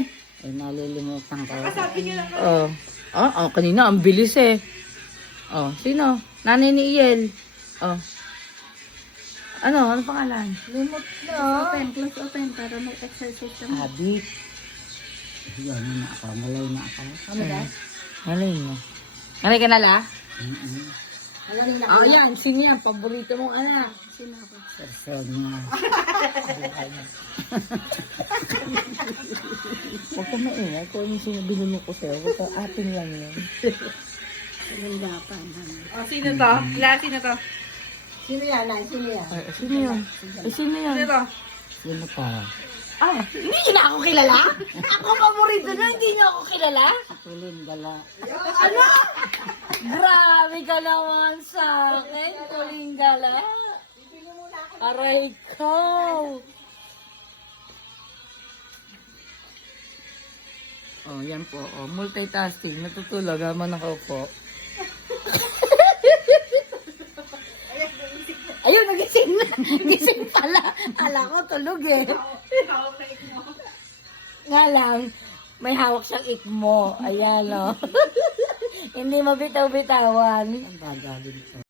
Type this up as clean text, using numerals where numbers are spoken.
eh. Ay, nalilimutan ko. Kanina ang bilis eh. Sino? Nanay ni Iel. Ano pangalan? Limot Close open para may exercise ka mo. Habit. Yan na ako. Malay na ako. Ano ba? Malay mo. Malay ka na la? Magaling na Yan. Sino yan? Paborito mong anak. Sino ako? Persona. Huwag ka maingay. Kung ano yung binunok ko sa'yo. Huwag ka atin lang yun. Nanggapan. Sino to? Sino to? Sino yan? Sino yan? Sino yun? Sino yun? Sino to? Sino ka? Hindi niyo na ako kilala? Ako paborito na, hindi niyo ako kilala? Tulin gala. Ano? Grabe ka naman sa akin, Kulingala. Aray ko. Yan po. Multitasking. Natutulog naman ako po. Ayun, nagising na. Gising pala. Ala ko, tulog eh. Nga lang, may hawak siyang ikmo. Ayan o. Hindi mabitaw-bitawan. Ang bagalin ko.